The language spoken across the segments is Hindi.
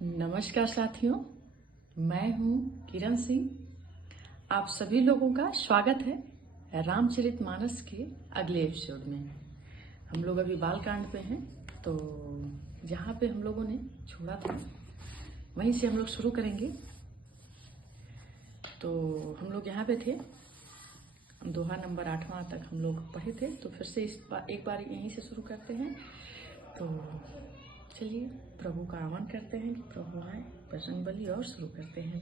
नमस्कार साथियों, मैं हूं किरण सिंह। आप सभी लोगों का स्वागत है रामचरितमानस के अगले एपिसोड में। हम लोग अभी बालकांड पे हैं, तो जहाँ पे हम लोगों ने छोड़ा था वहीं से हम लोग शुरू करेंगे। तो हम लोग यहाँ पे थे, दोहा नंबर 8वां तक हम लोग पढ़े थे, तो फिर से एक बार यहीं से शुरू करते हैं। तो चलिए प्रभु का आह्वान करते हैं कि प्रभु आए बजरंग बली, और शुरू करते हैं।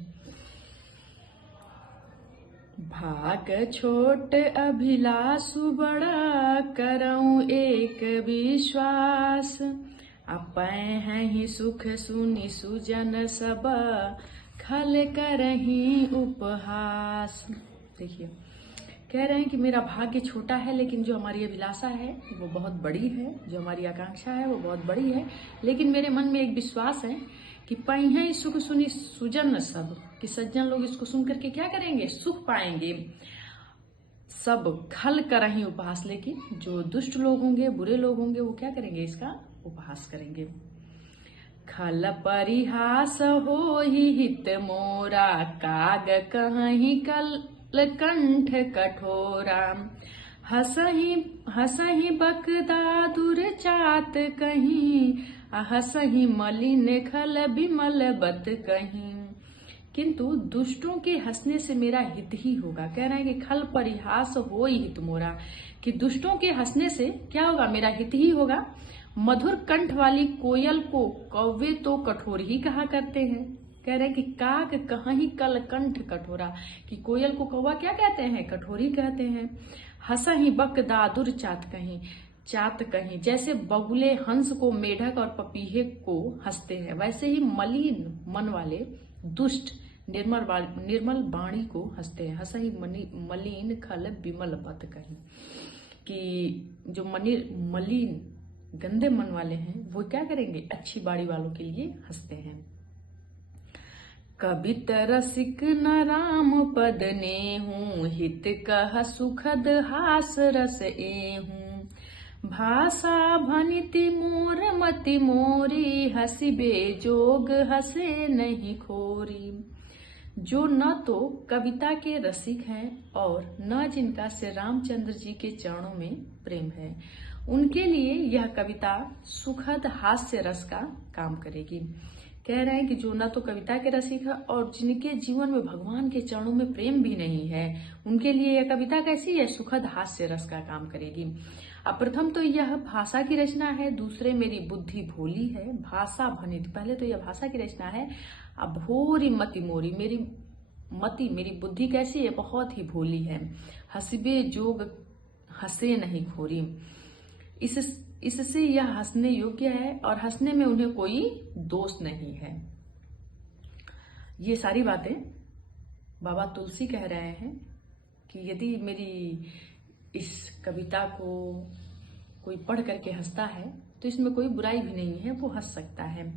भाग छोट अभिलाषु बड़ा, करऊं एक विश्वास। अपै हैं ही सुख सुनि सुजन सब, खल करही उपहास। देखिए, कह रहे हैं कि मेरा भाग्य छोटा है, लेकिन जो हमारी अभिलाषा है वो बहुत बड़ी है, जो हमारी आकांक्षा है वो बहुत बड़ी है। लेकिन मेरे मन में एक विश्वास है कि पाई सुख सुनी सुजन सब, कि सज्जन लोग इसको सुन करके क्या करेंगे, सुख पाएंगे। सब खल करही उपहास, लेकिन जो दुष्ट लोग होंगे, बुरे लोग होंगे, वो क्या करेंगे, इसका उपहास करेंगे। खल परिहास हो ही हित मोरा, काग कहीं कल कंठ कठोरा। हसही बकदादुर चात कहीं, हसही मलिन खल बिमल बत कहीं। किंतु दुष्टों के हंसने से मेरा हित ही होगा। कह रहे हैं कि खल परिहास हो ही हित मोरा, कि दुष्टों के हंसने से क्या होगा, मेरा हित ही होगा। मधुर कंठ वाली कोयल को कौवे तो कठोर ही कहा करते हैं। कह रहे हैं कि काग कहीं कल कंठ कठोरा, कि कोयल को कौवा क्या कहते हैं, कठोरी कहते हैं। हंसही बक दादुर चात कहीं, जैसे बगुले हंस को, मेढक और पपीहे को हंसते हैं, वैसे ही मलिन मन वाले दुष्ट निर्मल वाणी को हंसते हैं। हंसही मलिन खल बिमल बत कहीं, कि जो मलिन गंदे मन वाले हैं वो क्या करेंगे, अच्छी बाड़ी वालों के लिए हंसते हैं। कबित रसिक न राम पद ने हूँ, हित कह सुखद हास रस एहूँ। भाषा भनिति मोर मति मोरी, हसिबे जोग हसे नहीं खोरी। जो न तो कविता के रसिक हैं और न जिनका श्री रामचंद्र जी के चरणों में प्रेम है, उनके लिए यह कविता सुखद हास्य रस का काम करेगी। कह रहे हैं कि जो न तो कविता के रसिक है और जिनके जीवन में भगवान के चरणों में प्रेम भी नहीं है, उनके लिए यह कविता कैसी है, सुखद हास्य रस का काम करेगी। अब प्रथम तो यह भाषा की रचना है, दूसरे मेरी बुद्धि भोली है। भाषा भनित, पहले तो यह भाषा की रचना है। अब भोरी मति मोरी, मेरी बुद्धि कैसी है, बहुत ही भोली है। हसीबे जोग हंसे नहीं खोरी, इससे यह हंसने योग्य है और हंसने में उन्हें कोई दोष नहीं है। ये सारी बातें बाबा तुलसी कह रहे हैं कि यदि मेरी इस कविता को कोई पढ़ करके हंसता है तो इसमें कोई बुराई भी नहीं है, वो हंस सकता है।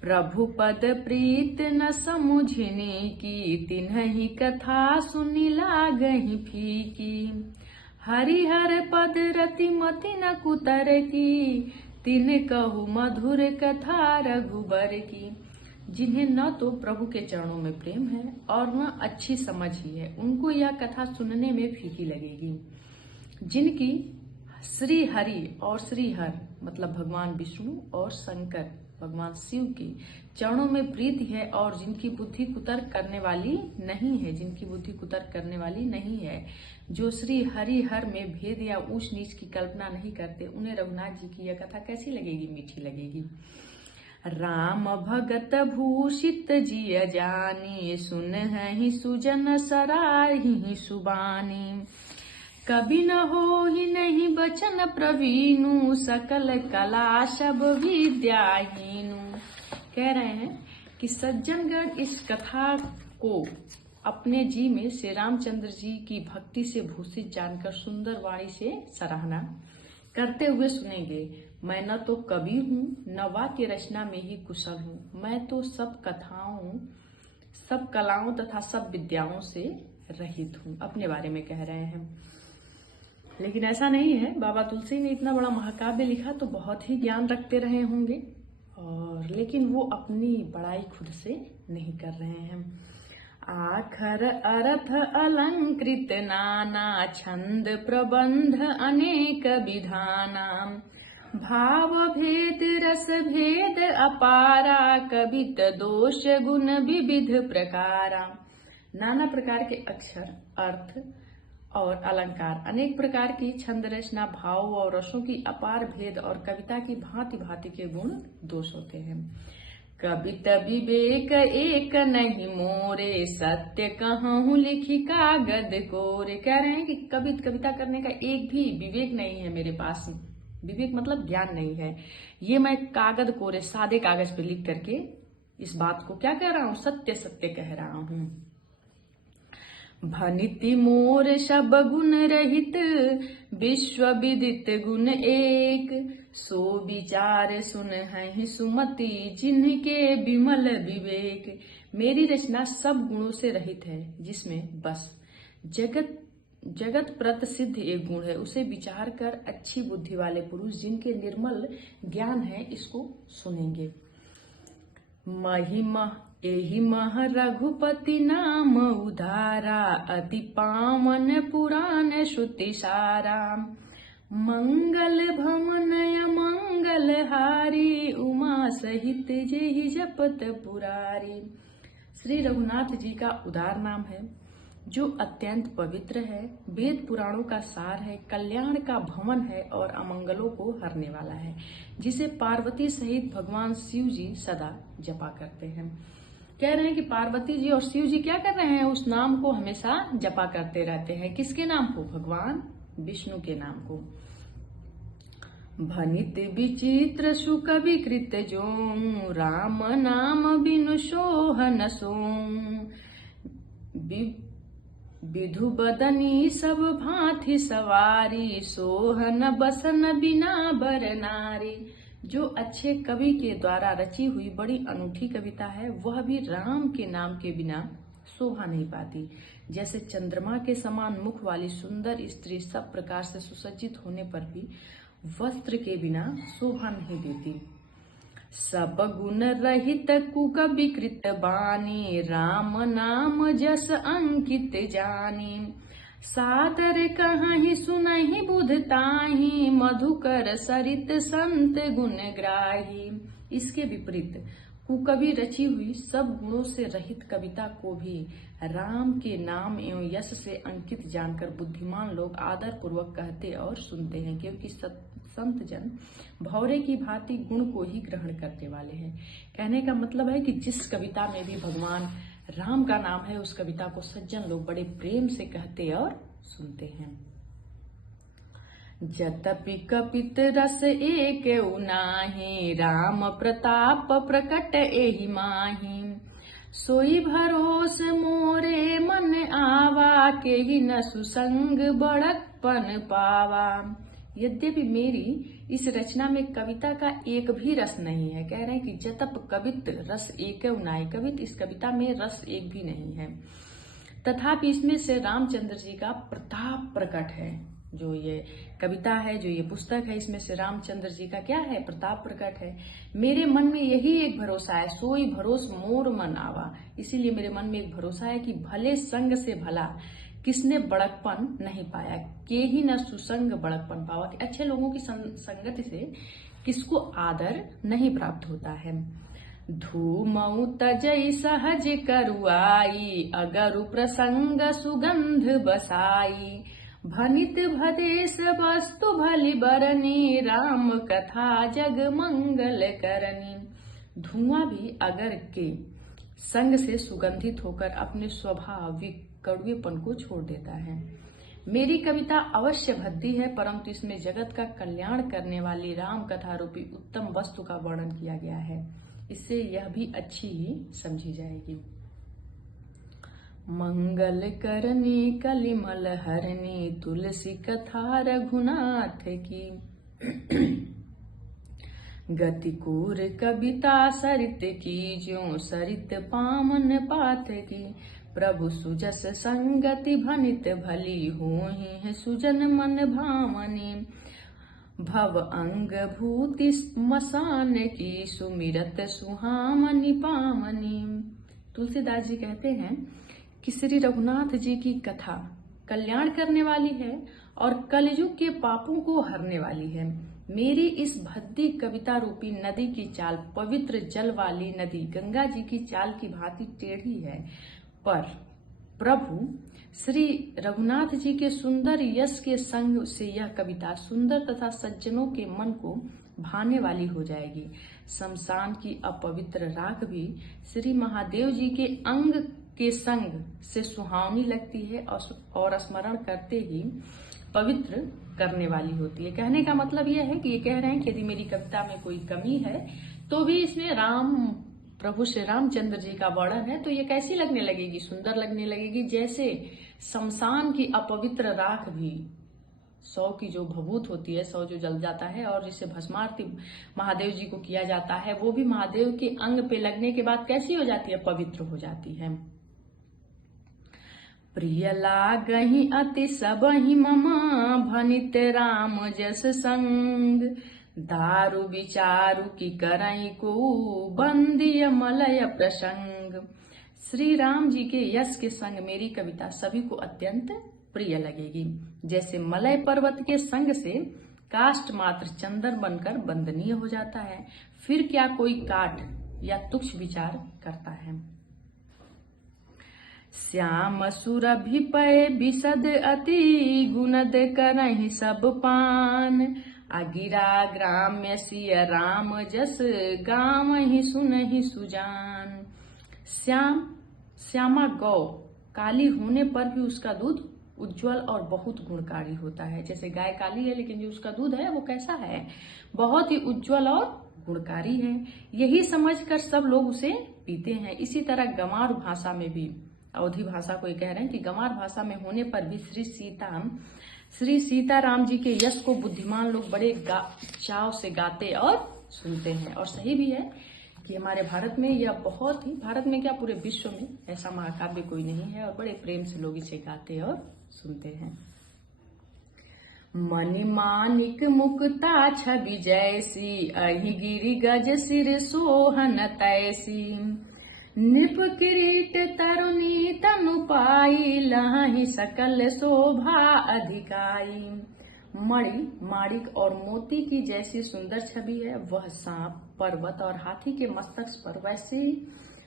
प्रभु पद प्रीत न समुझने की, तिन्हि कथा सुनि लागहि फीकी। हरिहर पद रति मति न कुतर की, तिन कहु मधुर कथा रघुबर की। जिन्हें न तो प्रभु के चरणों में प्रेम है और न अच्छी समझ ही है, उनको यह कथा सुनने में फीकी लगेगी। जिनकी श्री हरि और श्री हर मतलब भगवान विष्णु और शंकर भगवान शिव के चरणों में प्रीति है और जिनकी बुद्धि कुतर्क करने वाली नहीं है, जो श्री हरि हर में भेद या ऊंच नीच की कल्पना नहीं करते, उन्हें रघुनाथ जी की यह कथा कैसी लगेगी, मीठी लगेगी। राम भगत भूषित जिय जानी, सुनहि सुजन सराहि सुबानी। कभी न हो ही नहीं बचन प्रवीणु, सकल कला सब विद्याहीनु। कह रहे हैं कि सज्जनगण इस कथा को अपने जी में श्री रामचंद्र जी की भक्ति से भूषित जानकर सुंदर वाणी से सराहना करते हुए सुनेंगे। मैं न तो कवि हूँ, न वाक्य रचना में ही कुशल हूँ। मैं तो सब कथाओं, सब कलाओं तथा सब विद्याओं से रहित हूँ, अपने बारे में कह रहे हैं। लेकिन ऐसा नहीं है, बाबा तुलसी ने इतना बड़ा महाकाव्य लिखा तो बहुत ही ज्ञान रखते रहे होंगे और लेकिन वो अपनी बड़ाई खुद से नहीं कर रहे हैं। आखर अर्थ अलंकृत नाना छंद प्रबंध अनेक विधाना, भाव भेद रस भेद अपारा, कवित दोष गुण विविध प्रकारा। नाना प्रकार के अक्षर, अर्थ और अलंकार, अनेक प्रकार की छंद रचना, भाव और रसों की अपार भेद और कविता की भांति भांति के गुण दोष होते हैं। कवित विवेक एक नहीं मोरे, सत्य कहूँ लिखी कागद कोरे। कह रहे हैं कि कविता करने का एक भी विवेक नहीं है मेरे पास। विवेक मतलब ज्ञान नहीं है। ये मैं कागज कोरे, सादे कागज पे लिख करके इस बात को क्या कह रहा हूँ, सत्य सत्य कह रहा हूँ। भनिति मोर सब गुण रहित, विश्व विदित गुण एक, सो विचार सुन है सुमति, जिनके विमल विवेक। मेरी रचना सब गुणों से रहित है, जिसमें बस जगत प्रसिद्ध एक गुण है, उसे विचार कर अच्छी बुद्धि वाले पुरुष जिनके निर्मल ज्ञान है इसको सुनेंगे। महिमा एहि मह रघुपति नाम उधारा, अति पावन पुराण श्रुति सारा, मंगल भवन मंगल हारी, उमा सहित जेहि जपत पुरारी। श्री रघुनाथ जी का उदार नाम है जो अत्यंत पवित्र है, वेद पुराणों का सार है, कल्याण का भवन है और अमंगलों को हरने वाला है, जिसे पार्वती सहित भगवान शिव जी सदा जपा करते हैं। कह रहे हैं कि पार्वती जी और शिव जी क्या कर रहे हैं, उस नाम को हमेशा जपा करते रहते हैं। किसके नाम को, भगवान विष्णु के नाम को। भनित विचित्र सुख विकृत जो, राम नाम बिनु सोहन सो, विधु बदनी सब भांति सवारी, सोहन बसन बिना बर नारी। जो अच्छे कवि के द्वारा रची हुई बड़ी अनूठी कविता है, वह भी राम के नाम के बिना शोभा नहीं पाती। जैसे चंद्रमा के समान मुख वाली सुंदर स्त्री सब प्रकार से सुसज्जित होने पर भी वस्त्र के बिना शोभा नहीं देती। सब गुण रहित कुक विकृत बानी, राम नाम जस अंकित जानी, सादर कहीं सुनहि बुधताही, मधुकर सरित संत गुण ग्राही। इसके विपरीत कुकवि रची हुई सब गुणों से रहित कविता को भी राम के नाम एवं यश से अंकित जानकर बुद्धिमान लोग आदर पूर्वक कहते और सुनते हैं, क्योंकि संत जन भौरे की भांति गुण को ही ग्रहण करने वाले हैं। कहने का मतलब है कि जिस कविता में भी भगवान राम का नाम है, उस कविता को सज्जन लोग बड़े प्रेम से कहते और सुनते हैं। जतपि कपित रस एक उनाहि, राम प्रताप प्रकट एहि माहि, सोई भरोस मोरे मन आवा, केहि न सुसंग बड़कपन पावा। यद्यपि मेरी इस रचना में कविता का एक भी रस नहीं है। कह रहे हैं कि जतप कवित रस एक उनाई, कवित इस कविता में रस एक भी नहीं है, तथापि इसमें से रामचंद्र जी का प्रताप प्रकट है। जो ये कविता है, जो ये पुस्तक है, इसमें से रामचंद्र जी का क्या है, प्रताप प्रकट है। मेरे मन में यही एक भरोसा है, सोई भरोस मोर मन आवा। इसीलिए मेरे मन में एक भरोसा है कि भले संग से भला किसने बड़कपन नहीं पाया, के ही न सुसंग बड़कपन पावा। कि अच्छे लोगों की संगति से किसको आदर नहीं प्राप्त होता है। धूमऊ तजई सहज करुआई, अगरु प्रसंग सुगंध बसाई, भनित भदेश वस्तु भली बरनी, राम कथा जग मंगल करनी। धुआं भी अगर के संग से सुगंधित होकर अपने स्वाभाविक कड़वेपन को छोड़ देता है। मेरी कविता अवश्य भद्दी है, परंतु इसमें जगत का कल्याण करने वाली राम कथा रूपी उत्तम वस्तु का वर्णन किया गया है। इससे यह भी अच्छी ही समझी जाएगी। मंगल करनी कलिमल हरनी, तुलसी कथा रघुनाथ की, गतिकूर कविता सरित की, ज्यों सरित पावन पाथ की, प्रभु सुजस संगति भनित भली, होहि सुजन मन भावनी, भव अंग भूति स्मशान की सुमिरत सुहामनी पामनी। तुलसीदास जी कहते हैं कि श्री रघुनाथ जी की कथा कल्याण करने वाली है और कलयुग के पापों को हरने वाली है। मेरी इस भद्दी कविता रूपी नदी की चाल पवित्र जल वाली नदी गंगा जी की चाल की भांति टेढ़ी है, पर प्रभु श्री रघुनाथ जी के सुंदर यश के संग से यह कविता सुंदर तथा सज्जनों के मन को भाने वाली हो जाएगी। शमशान की अपवित्र राख भी श्री महादेव जी के अंग के संग से सुहावनी लगती है और स्मरण करते ही पवित्र करने वाली होती है। कहने का मतलब यह है कि ये कह रहे हैं कि यदि मेरी कविता में कोई कमी है तो भी इसमें प्रभु श्री रामचंद्र जी का वर्णन है, तो ये कैसी लगने लगेगी, सुंदर लगने लगेगी। जैसे शमशान की अपवित्र राख भी, सौ की जो भभूत होती है, सौ जो जल जाता है और जिसे भस्मारती महादेव जी को किया जाता है, वो भी महादेव के अंग पे लगने के बाद कैसी हो जाती है, पवित्र हो जाती है। प्रिय लागहि अति सबहि ममा भनित राम जस संग, दारु विचारु की करई को बंदिय मलय प्रसंग। श्री राम जी के यश के संग मेरी कविता सभी को अत्यंत प्रिय लगेगी। जैसे मलय पर्वत के संग से काष्ठ मात्र चंदन बनकर बंदनीय हो जाता है, फिर क्या कोई काट या तुक्ष विचार करता है। श्याम सुरभिपय विशद अति गुणद करहि सब पान, अगिरा ग्राम्य सिय राम जस गाम ही सुनहि सुजान। श्यामा गौ काली होने पर भी उसका दूध उज्जवल और बहुत गुणकारी होता है। जैसे गाय काली है लेकिन जो उसका दूध है वो कैसा है, बहुत ही उज्जवल और गुणकारी है। यही समझकर सब लोग उसे पीते हैं। इसी तरह गंवार भाषा में भी, अवधी भाषा को ये कह रहे हैं कि गंवार भाषा में होने पर भी श्री सीताराम जी के यश को बुद्धिमान लोग बड़े चाव से गाते और सुनते हैं। और सही भी है कि हमारे भारत में यह बहुत ही, भारत में क्या पूरे विश्व में ऐसा महाकाव्य कोई नहीं है और बड़े प्रेम से लोग इसे गाते और सुनते हैं। मणि मानिक मुक्ता छवि जैसी, अहि गिरि गज सिर सोहन तैसी, नृप किरीट तरुणी तनु पाई, लहि सकल शोभा अधिकाई। मणि माणिक और मोती की जैसी सुंदर छवि है, वह सांप पर्वत और हाथी के मस्तक पर वैसी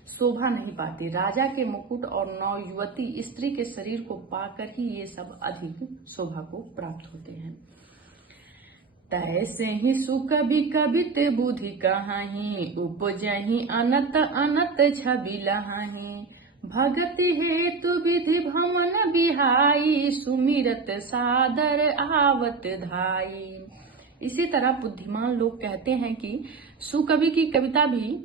शोभा नहीं पाती। राजा के मुकुट और नवयुवती स्त्री के शरीर को पाकर ही ये सब अधिक शोभा को प्राप्त होते हैं। तैसे ही सुकवि कवित बुद्धि कहाही, उपजहि अनत अनत छवि लहाही, भगति हेतु विधि भवन बिहाई, सुमिरत सादर आवत धाई। इसी तरह बुद्धिमान लोग कहते हैं कि सुकवि की कविता भी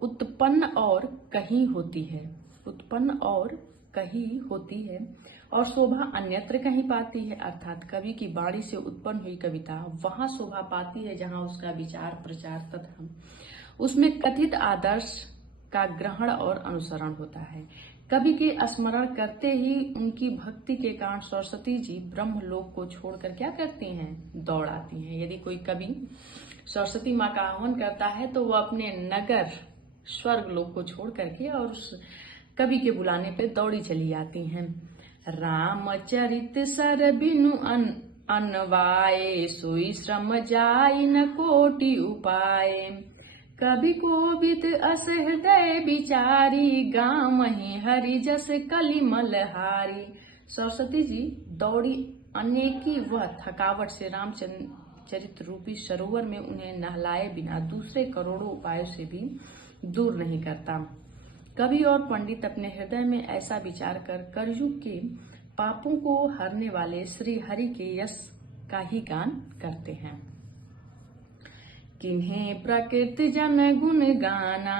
उत्पन्न और कहीं होती है, उत्पन्न और कहीं होती है और शोभा अन्यत्र कहीं पाती है। अर्थात कवि की वाणी से उत्पन्न हुई कविता वहां शोभा पाती है जहां उसका विचार प्रचार तथा उसमें कथित आदर्श का ग्रहण और अनुसरण होता है। कवि के स्मरण करते ही उनकी भक्ति के कारण सरस्वती जी ब्रह्मलोक को छोड़कर क्या करती हैं, दौड़ आती हैं। यदि कोई कवि सरस्वती माँ का आह्वान करता है तो वह अपने नगर स्वर्ग लोक को छोड़ करके और उस कवि के बुलाने पे दौड़ी चली आती हैं। रामचरित सर बिनु अनवाए, सोई श्रम जाई न कोटि उपाय, कवि कोविद अस हृदय विचारी, गाँव ही हरि जस कलिमल हारी। सरस्वती जी दौड़ी अनेकी वह थकावट से रामचरित रूपी सरोवर में उन्हें नहलाए बिना दूसरे करोड़ों उपायों से भी दूर नहीं करता। कवि और पंडित अपने हृदय में ऐसा विचार कर कलयुग के पापों को हरने वाले श्री हरि के यश का ही गान करते हैं। किन्हें प्रकृति जन गुण गाना,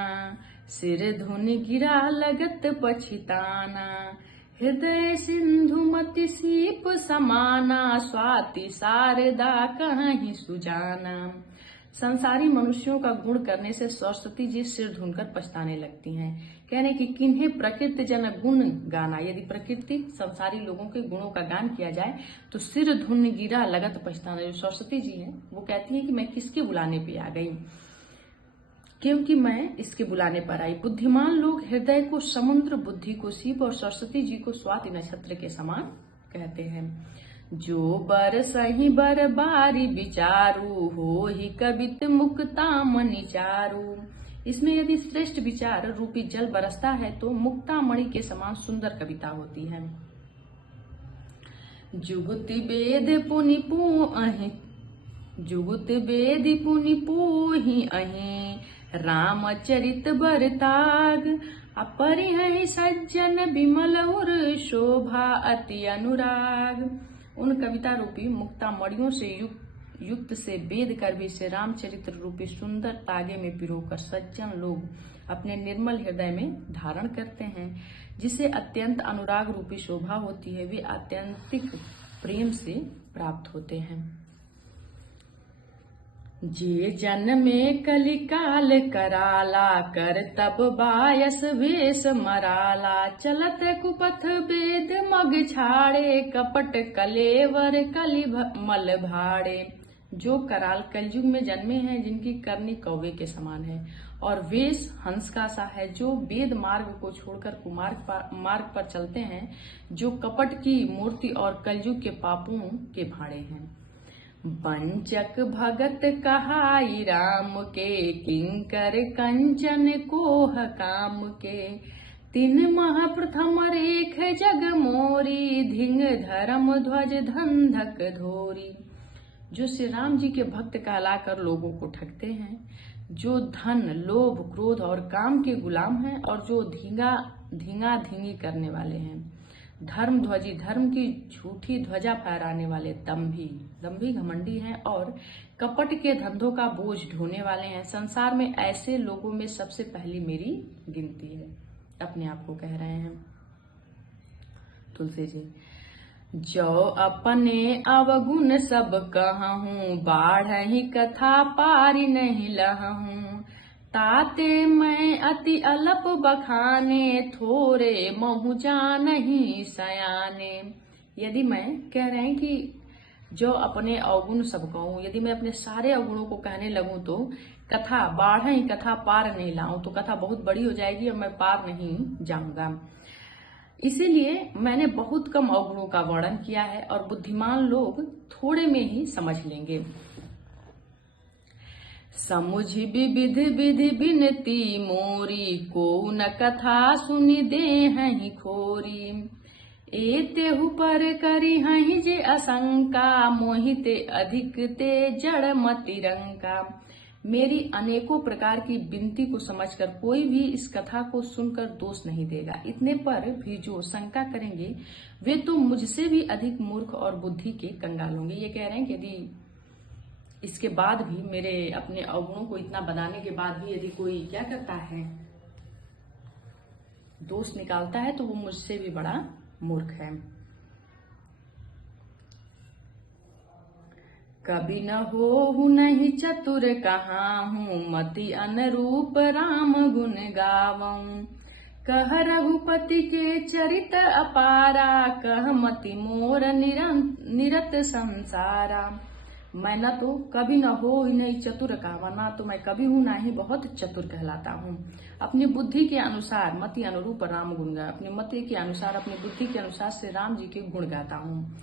सिर धुन गिरा लगत पछिताना, हृदय सिंधु मति सीप समाना, स्वाति शारदा कहीं सुजाना। संसारी मनुष्यों का गुण करने से सरस्वती जी सिर धुनकर पछताने लगती हैं। कहने की किन्हें प्रकृति जन गुण गाना, यदि प्रकृति संसारी लोगों के गुणों का गान किया जाए तो सिर धुन गिरा लगत पछताना। जो सरस्वती जी है वो कहती है कि मैं किसके बुलाने पे आ गई, क्योंकि मैं इसके बुलाने पर आई। बुद्धिमान लोग हृदय को समुद्र, बुद्धि को शिव और सरस्वती जी को स्वाति नक्षत्र के समान कहते हैं। जो बर सही बर बारी विचारू, हो ही कवित मुक्ता मणि चारू। इसमें यदि श्रेष्ठ विचार रूपी जल बरसता है तो मुक्ता मणि के समान सुंदर कविता होती है। जुगति वेद पुनि पू अहि, जुगत वेद पुनि पूहि अहि, रामचरित बरताग। अपरिहै सज्जन विमल उर, शोभा अति अनुराग। उन कविता रूपी मुक्ता मणियों से युक्त से वेद कर भी से रामचरित्र रूपी सुंदर तागे में पिरोकर सज्जन लोग अपने निर्मल हृदय में धारण करते हैं, जिसे अत्यंत अनुराग रूपी शोभा होती है। वे आत्यंतिक प्रेम से प्राप्त होते हैं। जे जन में कलिकाल कराला, कर तब बायस वेश मराला। चलत कुपथ वेद मग छाड़े, कपट कलेवर कलि मल भाड़े। जो कराल कलयुग में जन्मे हैं, जिनकी करनी कौवे के समान है और वेश हंस का सा है, जो वेद मार्ग को छोड़कर कुमार्ग पर चलते हैं, जो कपट की मूर्ति और कलयुग के पापों के भाड़े हैं। वंचक भगत कहाई राम के, किंकर कंचन कोह काम के। तीन मह प्रथम रेख जग मोरी, धिंग धर्म ध्वज धंधक धोरी। जो श्री राम जी के भक्त कहलाकर लोगों को ठगते हैं, जो धन, लोभ, क्रोध और काम के गुलाम हैं और जो धींगा धींगी करने वाले हैं। धर्म ध्वजी, धर्म की झूठी ध्वजा फहराने वाले दम्भी घमंडी हैं और कपट के धंधों का बोझ ढोने वाले हैं। संसार में ऐसे लोगों में सबसे पहली मेरी गिनती है। अपने आप को कह रहे हैं तुलसी जी। जो अपने अवगुण सब कहूँ, बाढ़ही कथा पारी नहीं लहूँ। ताते मैं अति अलप बखाने, थोरे महु जानहि सयाने। यदि मैं कह रहे हैं कि जो अपने अवगुण सब कहूँ, यदि मैं अपने सारे अवगुणों को कहने लगूं तो कथा बाढ़ही कथा पार नहीं लाऊं, तो कथा बहुत बड़ी हो जाएगी और मैं पार नहीं जाऊंगा। इसीलिए मैंने बहुत कम अवगुणों का वर्णन किया है और बुद्धिमान लोग थोड़े में ही समझ लेंगे। समुझि विविध विधि बिनती मोरी, को न कथा सुनि दे हहि खोरी। एतेहु पर करी हहि जे असंका, मोहिते अधिक ते जड़ मति रंका। मेरी अनेकों प्रकार की विनती को समझकर कोई भी इस कथा को सुनकर दोष नहीं देगा। इतने पर भी जो शंका करेंगे वे तो मुझसे भी अधिक मूर्ख और बुद्धि के कंगाल होंगे। ये कह रहे हैं कि यदि इसके बाद भी, मेरे अपने अवगुणों को इतना बनाने के बाद भी यदि कोई क्या करता है, दोष निकालता है, तो वो मुझसे भी बड़ा मूर्ख है। कभी न हो नहीं चतुर कहाहूँ, मति अनुरूप राम गुण गावऊं। कह रघुपति के चरित अपारा, कह मति मोर निरत संसारा। मैं न तो कभी न हो ही नहीं चतुर कहवा, ना तो मैं कभी हूँ ना ही बहुत चतुर कहलाता हूँ। अपनी बुद्धि के अनुसार मति अनुरूप राम गुण गा, अपनी मति के अनुसार, अपनी बुद्धि के अनुसार से राम जी के गुण गाता हूँ।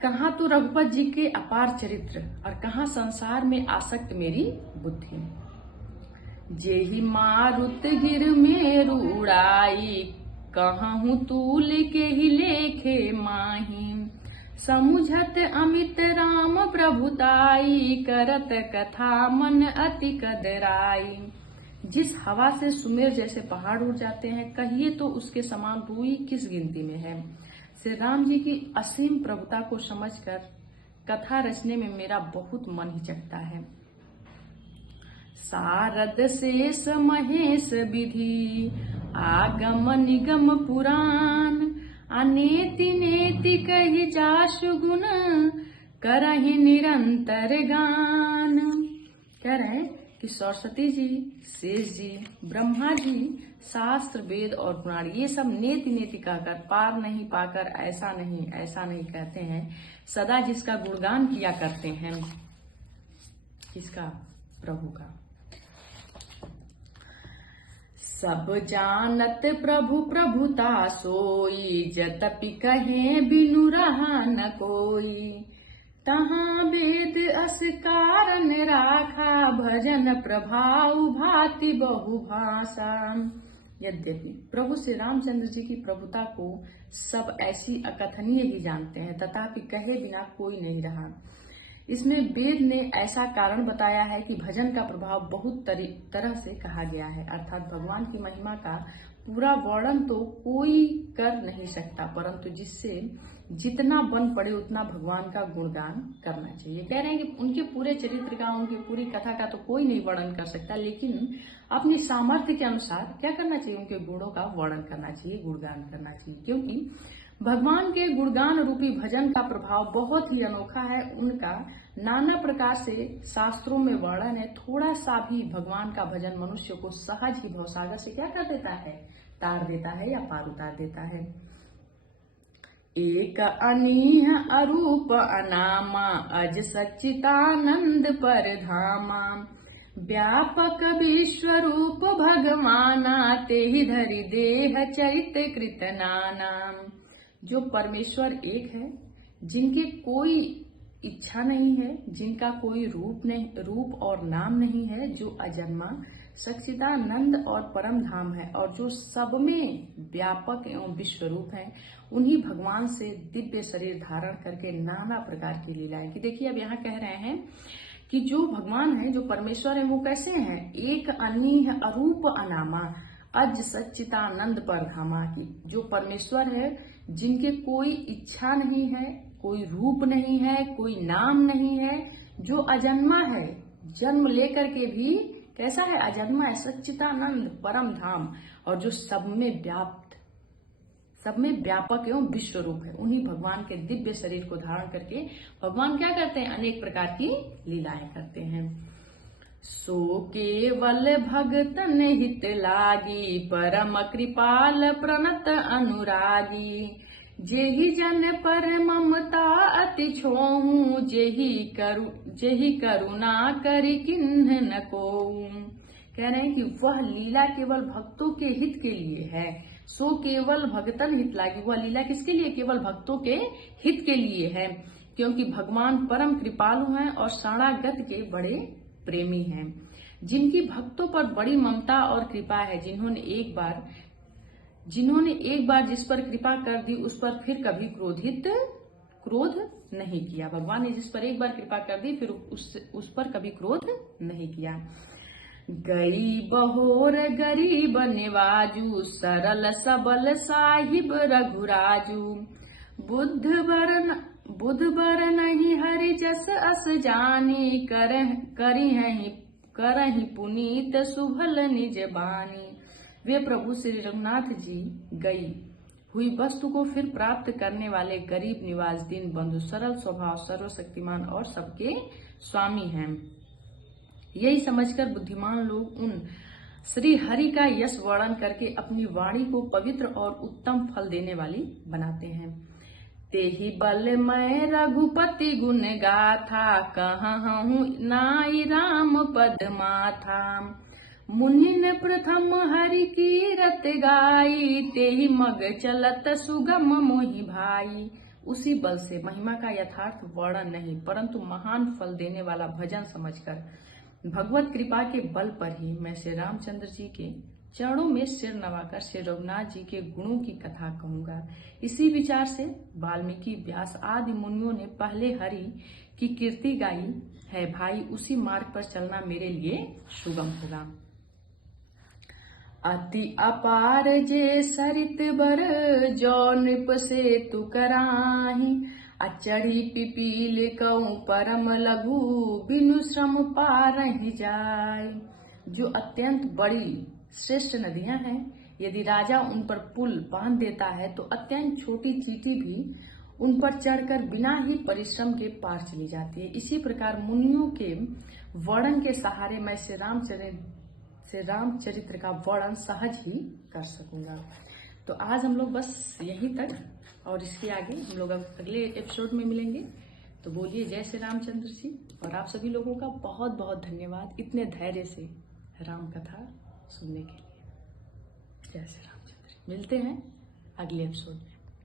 कहाँ तो रघुपति जी के अपार चरित्र और कहाँ संसार में आसक्त मेरी बुद्धि। जेहि मारुत गिर मेरु उड़ाई, कहूँ तूल के ही लेखे माही। समुझत अमित राम प्रभुताई, करत कथा मन अति कदराई। जिस हवा से सुमेर जैसे पहाड़ उड़ जाते हैं, कहिए तो उसके समान रूई किस गिनती में है। श्री राम जी की असीम प्रभुता को समझकर कथा रचने में मेरा बहुत मन हिचकता है। सारद शेष महेश विधि, आगम निगम पुराण। अनेति नेति कहि जासु गुण, करहि निरंतर गान। कह रहे हैं कि सरस्वती जी, शेष जी, ब्रह्मा जी, शास्त्र, वेद और पुराण ये सब नेति नेति कहकर, पार नहीं पाकर, ऐसा नहीं कहते हैं, सदा जिसका गुणगान किया करते हैं। किसका? प्रभु का। सब जानत प्रभु प्रभुता सोई, जतपि कहे बिनु रहा न कोई। तहाँ वेद अस कारण राखा, भजन प्रभाव भांति बहु भाषा। यद्यपि प्रभु श्री रामचंद्र जी की प्रभुता को सब ऐसी अकथनीय ही जानते हैं, तथापि कहे बिना कोई नहीं रहा। इसमें वेद ने ऐसा कारण बताया है कि भजन का प्रभाव बहुत तरह से कहा गया है, अर्थात भगवान की महिमा का पूरा वर्णन तो कोई कर नहीं सकता, परंतु जिससे जितना बन पड़े उतना भगवान का गुणगान करना चाहिए। कह रहे हैं कि उनके पूरे चरित्र का, उनकी पूरी कथा का तो कोई नहीं वर्णन कर सकता, लेकिन अपनी सामर्थ्य के अनुसार क्या करना चाहिए? उनके गुणों का वर्णन करना चाहिए, गुणगान करना चाहिए, क्योंकि भगवान के गुणगान रूपी भजन का प्रभाव बहुत ही अनोखा है। उनका नाना प्रकार से शास्त्रों में वर्णन है। थोड़ा सा भी भगवान का भजन मनुष्य को सहज ही भवसागर से क्या कर देता है? तार देता है या पार उतार देता है। एक अनीह अरूप अनामा, अज सच्चिदानंद पर धामा। व्यापक विश्व रूप भगवाना, तेहि धरि देह चरित कृत नाना। जो परमेश्वर एक है, जिनकी कोई इच्छा नहीं है, जिनका कोई रूप और नाम नहीं है, जो अजन्मा, सच्चिदानंद और परम धाम है, और जो सब में व्यापक एवं विश्व रूप है, उन्हीं भगवान से दिव्य शरीर धारण करके नाना प्रकार की लीलाएं की। देखिए अब यहाँ कह रहे हैं कि जो भगवान है, जो परमेश्वर है, वो कैसे हैं? एक अनीह अरूप अनामा, अज सच्चिदानंद पर धामा। की जो परमेश्वर है, जिनके कोई इच्छा नहीं है, कोई रूप नहीं है, कोई नाम नहीं है, जो अजन्मा है, जन्म लेकर के भी कैसा है? अजन्मा है, सच्चिदानंद परम धाम, और जो सब में व्यापक एवं विश्व रूप है। उन्हीं भगवान के दिव्य शरीर को धारण करके भगवान क्या करते हैं? अनेक प्रकार की लीलाएं करते हैं। सो केवल भगतन हित लागी, परम कृपाल प्रणत अनुरागी। जेहि जन पर ममता अति छोहू, जेहि करुणा करि किन्ह न कोऊ। कह रहे हैं कि वह लीला केवल भक्तों के हित के लिए है। सो केवल भगतन हित लागी, वह लीला किसके लिए? केवल भक्तों के हित के लिए है, क्योंकि भगवान परम कृपालु हैं और शरणागत के बड़े प्रेमी हैं। जिनकी भक्तों पर बड़ी ममता और कृपा है, जिन्होंने एक बार जिस पर कृपा कर दी, उस पर फिर कभी क्रोध नहीं किया। भगवान ने जिस पर एक बार कृपा कर दी, फिर उस पर कभी क्रोध नहीं किया। गरीब होर गरीब निवाजू, सरल सबल साहिब रघुराजू। बुध बर नहीं हरि जस अस जानी, करहि पुनीत सुभल निज बानी। वे प्रभु श्री रघुनाथ जी गई हुई वस्तु को फिर प्राप्त करने वाले गरीब निवास, दीन बंधु, सरल स्वभाव, सर्वशक्तिमान और सबके स्वामी हैं। यही समझकर बुद्धिमान लोग उन श्री हरि का यश वर्णन करके अपनी वाणी को पवित्र और उत्तम फल देने वाली बनाते हैं। तेहि बल मैं रघुपति गुण गाथा, कहूँ नाई राम पद माथा। मुनिन प्रथम हरि कीरत गाई, तेहि मग चलत सुगम मोहि भाई। उसी बल से महिमा का यथार्थ वर्णन नहीं, परंतु महान फल देने वाला भजन समझकर भगवत कृपा के बल पर ही मैं श्री रामचंद्र जी के चरणों में सिर नवाकर श्री रघुनाथ जी के गुणों की कथा कहूंगा। इसी विचार से वाल्मीकि, व्यास आदि मुनियों ने पहले हरि की कीर्ति गाई है। भाई, उसी मार्ग पर चलना मेरे लिए सुगम होगा। अति अपार जे सरित बर, जो नृप से तु कराही। अचढ़ी पिपील कहूँ परम लघु, बिनु श्रम पार ही जाय। जो अत्यंत बड़ी श्रेष्ठ नदियां हैं, यदि राजा उन पर पुल बांध देता है तो अत्यंत छोटी चींटी भी उन पर चढ़कर बिना ही परिश्रम के पार चली जाती है। इसी प्रकार मुनियों के वर्णन के सहारे मैं श्री रामचरित्र का वर्णन सहज ही कर सकूंगा। तो आज हम लोग बस यहीं तक, और इसके आगे हम लोग अब अगले एपिसोड में मिलेंगे। तो बोलिए जय श्री रामचंद्र जी। और आप सभी लोगों का बहुत बहुत धन्यवाद इतने धैर्य से राम कथा सुनने के लिए। जय श्री रामचंद्र। मिलते हैं अगले एपिसोड में।